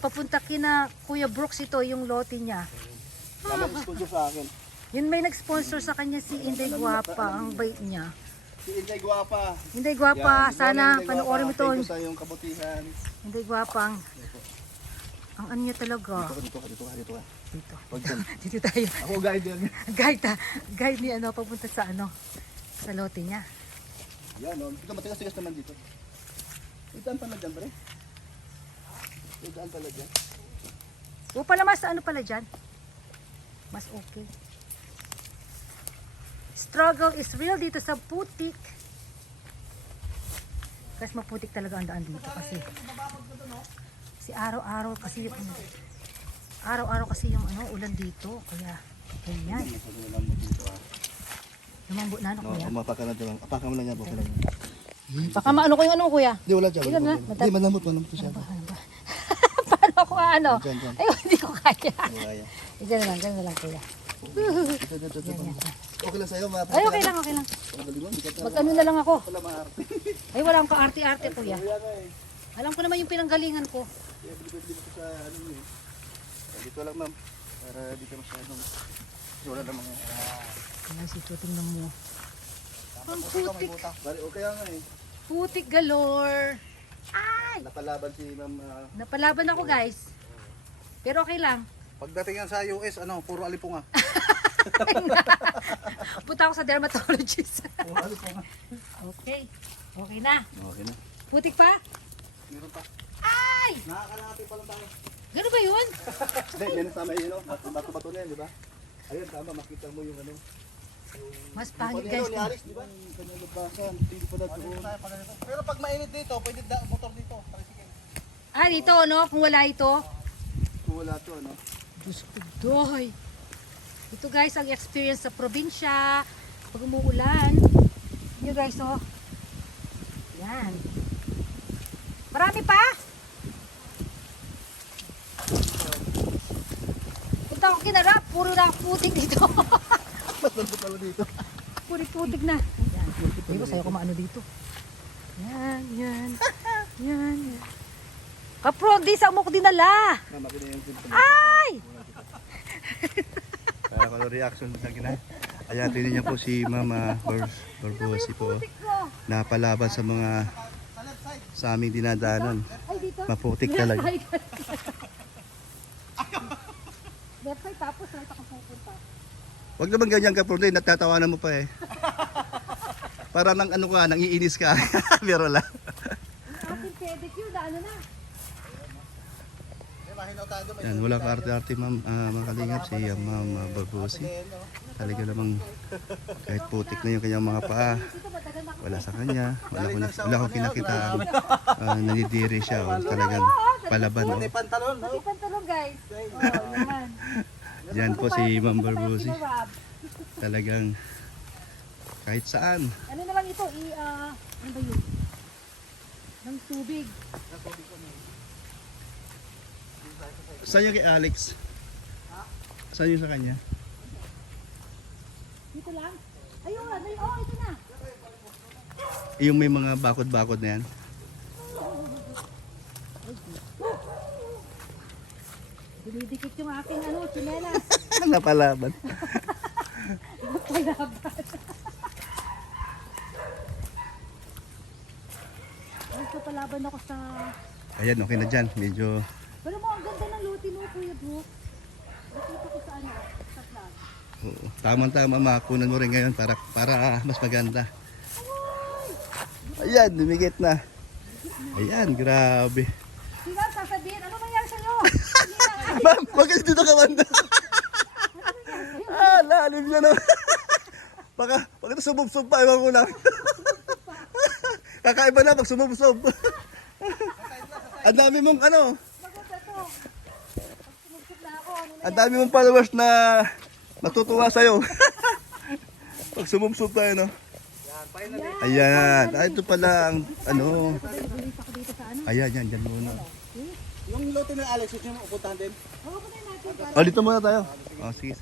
Papunta kina Kuya Brooks ito, yung lote niya. Naman sponsor sa akin. Yun may nag-sponsor sa kanya si Inday Guapa, ang bait niya. Si Inday Guapa. Inday Guapa, Yan, sana Inday Guapa. panoorin mo ito. Thank you sa iyong kabutihan. Inday Guapa, ang ano niya talaga. Dito ka. Dito. Wag dyan. Dito tayo. Ako guide yan. Guide ni ano, papunta sa ano, sa lote niya. Yan o. Dito matigas-tigas naman dito. Itaan pala dyan, pre. Itaan pala dyan. O pala mas ano pala dyan? Mas okay. Struggle is real dito sa putik. Kasi maputik talaga ang daan dito kasi araw-araw kasi yung ano ulan dito kaya ganyan. Lumambot na ano kuya? Mapaka na lang. Apaka mo lang yan. Okay lang. Baka maano ko yung ano kuya? Hindi, wala dyan. Hindi, manamot siya. Paano ako ano? Dyan. Ay, hindi ko kaya. Kaya. Ganyan na lang kuya. Dito. Okay lang sa'yo, mapaka. Ay, okay lang. Mag-ano na lang ako. Wala maarte. Ay, wala akong kaarte-arte kuya. Alam ko naman yung pinanggalingan ko. Kaya bilib-bilib ko sa ano yun. Dito lang ma'am. Para dito masyadong wala namang Kaya sito, tingnan mo. Ang putik. Bali, okay nga eh. Putik galore. Ay! Napalaban si ma'am. Napalaban ako guys. Pero okay lang. Pagdating yan sa US, puro alipunga. Punta ako sa dermatologist. Puro alipunga. Okay. Okay na. Okay na. Putik pa? Meron pa. Ay! Nakakalapit pa lang tayo. Gano'n ba yun? Hindi, yan tama yun, bato-bato na yan, di ba? Ayun, tama, makita mo yung ano. Mas pangit guys. Ni Alex, di ba? Kanyang labasan, hindi pa na doon. Pero pag mainit dito, pwede motor dito. Ah, dito no? Kung wala ito. Kung wala to, ano? Diyos ko, doy. Ito guys, ang experience sa probinsya. Pag umuulan. Yun guys, oh. Yan. Marami pa? Punta ako kinarap. Puro na putik dito. Mas nandun pala dito. Putik-putik na. Yan. Diba, sa'yo ko maano dito. Yan. Kapro, di sa mo ko dinala. Mamakina yung symptom. Ay! Kaya ko reaction sa kina. Ayan, tinin niya po si Mama Barbuasi po. Napalaban sa mga sa aming dinadaanan. Ay, dito. Maputik talaga. Left side tapos right ako pupunta. Huwag naman ganyan ka, Prude. Natatawanan mo pa eh. Para nang ano ka, nang iinis ka. Pero lang. Ang ating pedicure na ano na. Yan, wala ka arte-arte mga kalingap si Ma'am Barbuasi. Talaga namang kahit putik na yung kanyang mga paa, wala sa kanya. Wala akong kinakita. Nanidiri siya. Talagang palaban. No? Pati pantalon guys. Oh, yan. Yan po si Ma'am Barbuasi. Talagang kahit saan. Ano na lang ito? Ano ba yun? Ng tubig. Saan yung kay Alex? Saan yung sa kanya? Dito lang? Ayun, oh, ito na. Yung may mga bakod-bakod na yan. Dinidikit yung aking tsinelas. Napalaban. Napalaban. Basta palaban ako sa... Ayan, okay na dyan. Medyo Pero mo, ang ganda ng luti mo, Kuya Brooke. Nakita ko sa sa vlog. oo, tamang-tama makunan mo rin ngayon para mas maganda. Ayan, dumigit na. Ayan, grabe. Sila sasabihin, ano nangyari sa'yo? Ma'am, bakit dito ka banda? Lalim niya na. Baka ito sumubsob pa, ewan ko lang. Kakaiba na pag sumubsob. Ang dami mong ano. Ang dami mong followers na matutuwa sa'yo. Pag sumubsob tayo, no? Ayan. Ito pala ang ano. Ayan, dyan muna. Yung lote ng Alex, gusto mo upuntahan din? O, dito muna tayo. O, sige.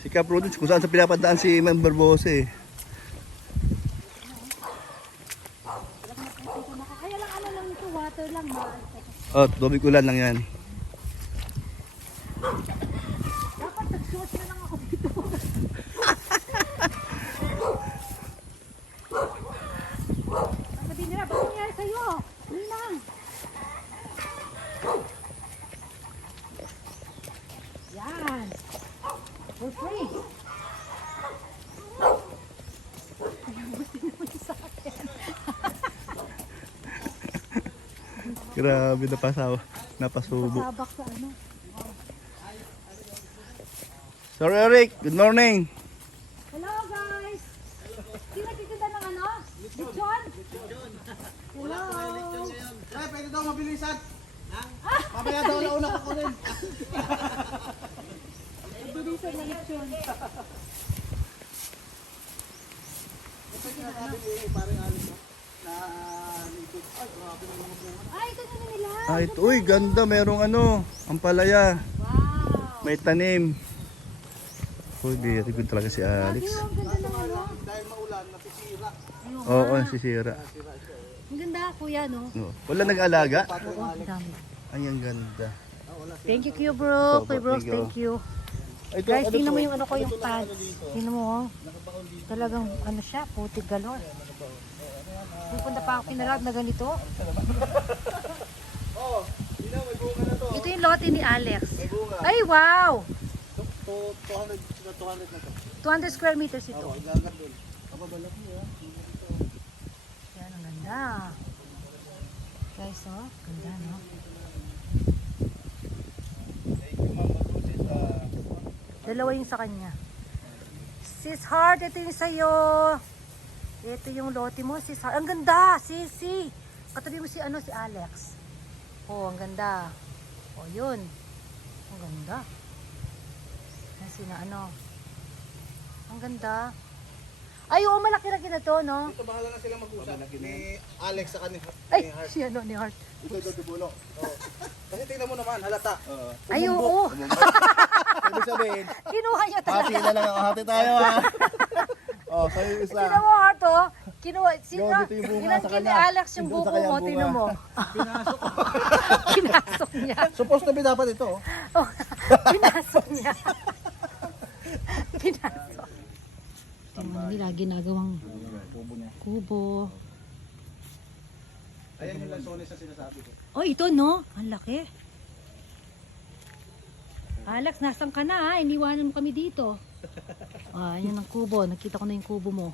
Si Cap Rodents, kung saan sa pinapadaan si Ma'am Barbosa eh. Kaya lang ano lang ito, water lang. Oh, tubig ulan lang yan. Dapat nag-short na lang ako dito. Sabi nila, ba't nangyari sa'yo? Hindi lang. Yan. For free. Gusto naman sa akin. Grabe napasubo. Sabak sa ano. Sir Eric, good morning. Hello guys! Sino nagtitinda ng ano? Lechon? Hello! Ay, pwede daw mabilisan. Mamaya daw nauna ko rin. Bilisan na lechon. Ito yung sinasabi ni parang alis na native. Ay, grabe na mga bunga. Ay, ito na nila! Ah, ito, uy, ganda. Merong ampalaya. Wow! May tanim. Uy, very good talaga si Alex. Ay, ang ganda ng ano. Dahil maulan, nasisira. Ayun Oo, nga. sisira. Ang ganda kuya no? No. Wala nag-alaga? Oo, ang dami. Ay, ang ganda. Thank you Kuya Brooke. Opo, Kuya Brooke, thank you. thank you. Guys, tingnan mo yung ano ko yung pants. Tingnan mo oh. Talagang ano siya, putik galore. Pupunta pa ako kinarab na ganito. Oo, hindi na, may bunga na to. Ito yung lote ni Alex. May bunga. Ay, wow! 200 na to. 200 square meters ito. Oo, gagat doon. Kababalak niya. Yan, ang ganda. Guys, oh, ganda, no? Dalawa yung sa kanya. Sis Heart, ito yung sa'yo. Ito yung lote mo, Sis Heart. Ang ganda, Sisi. Katabi mo si Alex. Oh, ang ganda. Oh, yun. Ang ganda. Ang ganda. Ay, oo, malaki-laki na to, no? Ito bahala na silang mag-usap. Ni Alex sa kanila. Ay, si ni Heart. Ito dubulo. Oo. Kasi tingnan mo naman, halata. Ay, oo. Ibig sabihin, Kinuha niya hati talaga. na lang ako. Hati tayo ha. Oh, sa'yo isa. Tingnan mo, Heart, oh. Kinuha. Sino? Yo, dito yung bunga sa Inangkin ni kanya. Alex yung Dito sa buko kanya mo, bunga. tingnan mo. Pinasok ko. Pinasok niya. Supposed to be dapat ito. Oh. Oh, pinasok niya. Pinasok. Tingnan nila, ginagawang kubo. Ayan yung lansones na sinasabi ko. Oh, ito no? Ang laki. Alex, nasan ka na ha? Iniwanan mo kami dito. Ah, yan ang kubo. Nakita ko na yung kubo mo.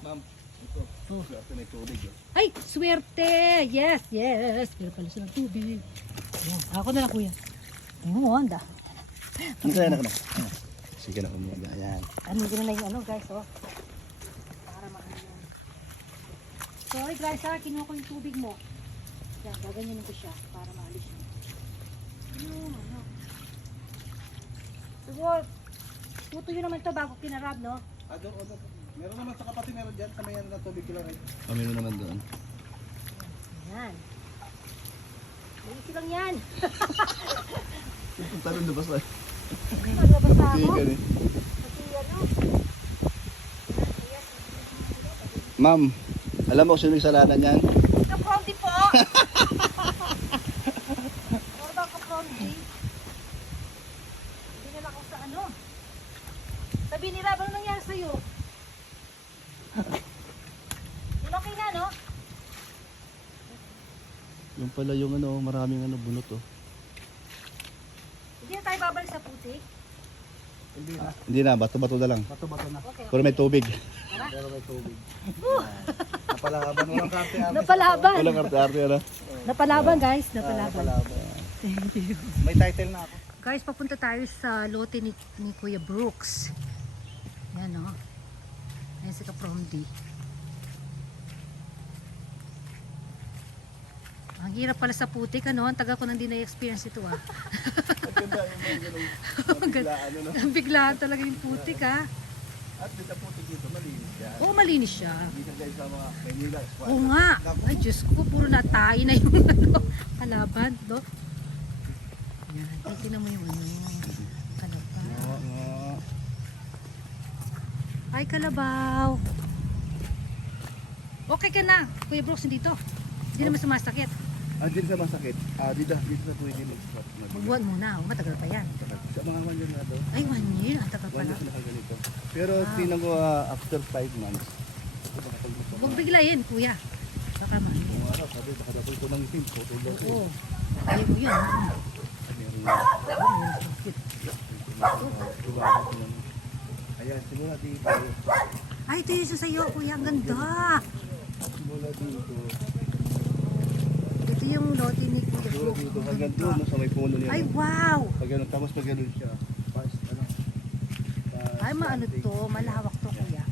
Ma'am, ito. Oh. Ito may tubig. Ay, swerte! Yes, yes. Pero pala siya ng tubig. Ayan, ako na lang kuya. Tingnan mo, anda. Ano kaya na? Sige na, umiyaga. Ayan. Ano ko na yung ano guys, oh. Para maano yan. Sorry guys ha, kinuha ko yung tubig mo. Yan, gaganyanin ko siya para maalis siya. Ano. Siguro, tutuyo naman to bago kinarab, no? Doon. Meron naman sa kapatid, meron dyan. Sa mayan na tubig kilo rin. Pamino naman doon. Yan. Easy lang yan. Talon na basta. Maglabasa ako. eh. Kasi ano. Ma'am, alam mo kung sino yung kasalanan yan? Kaprondi po! Ano ba kaprondi? Hindi na ako sa ano. Sabi nila, ano nangyari sa'yo? Yun okay na, no? Yung pala yung maraming bunot oh. Hindi na tayo babalik sa putik. Hindi na. Hindi na, bato-bato na lang. Bato-bato na. Okay. Pero may tubig. Pero may tubig. Napalaban mo lang karte. Napalaban. Walang arte-arte ano? Napalaban, guys. Napalaban. Thank you. May title na ako. Guys, papunta tayo sa lote ni Kuya Brooks. Yan, no? Yan si Kaprondi. Ang hirap pala sa putik, ano? Ang taga ko nang di na-experience ito, ah. Maganda yung mga ganun. Biglaan, ano? Biglaan talaga yung putik, ah. At dito putik dito, malinis yan. Oo, malinis siya. Hindi ka guys sa mga Manila. Oo nga. Ay, Diyos ko, puro natay na yung ano, kalaban, no? Yan, tingnan mo yung ano, kalaban. Ay, kalabaw. Okay ka na, Kuya Brooks, dito. Hindi naman sumasakit. Dito sa masakit. Dito sa pwede mag-stop. Magbuhat muna, matagal pa yan. Sa mga 1 year na to. Ay, 1 year, ang tagal 1 pala. year na ganito. Pero Wow. tingnan ko after 5 months. Huwag biglayin, Kuya. Baka maano. Kung araw, sabi, baka napul ko ng itim. Oo. Ayaw mo yun. Meron na. Ayan, simula dito. Ay, ito yung sa'yo, Kuya. Ang ganda. Simula dito. Ito yung lote ni Kuya Simula Brooks. dito. Ang Hanggang ganda. doon, no, sa may puno niya. Ay, no? wow. Pag ganun, tapos pag ganun siya. Ay, maano to. Malawak to, Kuya.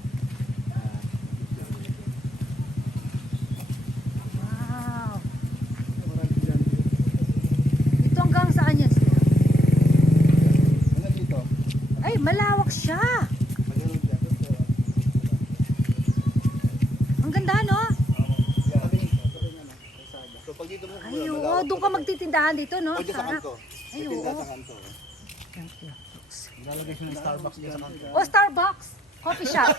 Wow. Ito hanggang saan yan, Kuya? Hanggang dito. Ay, malawak siya. Pag ganun siya. Ang ganda, no? So pag dito mo, Ay, oo. Doon ka magtitindahan dito, no? O, dyan sa Sarap. kanto. Ay, May tindahan oo. sa kanto. Thank you. Lalagay siya ng Starbucks dyan sa kanto. Oh, Starbucks. Coffee shop.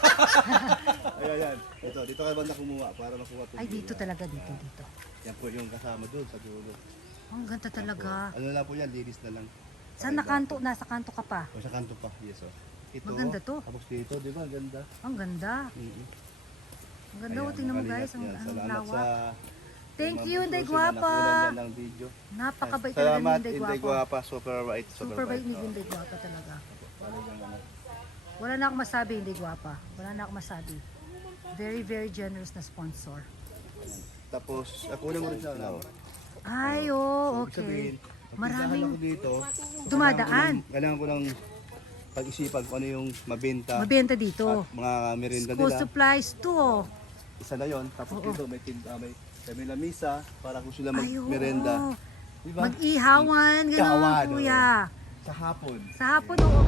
Ayan. Dito ka banda kumuha para makuha ito. Ay, dito talaga, dito. Yan po yung kasama doon sa dulo. Ang ganda talaga. Ano lang po yan, linis na lang. Saan nakanto? Nasa kanto ka pa. O sa kanto pa, yes o. Ito, Maganda to. Tapos dito, di ba? Ang ganda. Ang ganda. Ang ganda. Oh, tingnan mo guys. Ang Salamat lawak. sa Thank you, Inday Nakunan Guapa. niya ng video. Napakabait talaga ni Salamat, Inday Inday Guapa. Guapa. Super right. Super bait ni Inday Guapa talaga. Talagang ano. Wala na akong masabi, Inday Guapa. Wala na akong masabi. Very, very generous na sponsor. Tapos, ako na mo rin siya. Ano? Ay, oh, Ibig sabihin, okay. pag Maraming ako dito, dumadaan. Kailangan ko ng pag-isipan kung ano yung mabenta. Mabenta dito. At mga merinda School nila. supplies to. Oh. Isa na yon. Tapos Oo. dito may tinda, may lamisa para kung sila Ay, oo. mag-merenda. Diba? Mag-ihawan, Ihawan, gano'n, kuya. Sa hapon. Sa hapon, oo.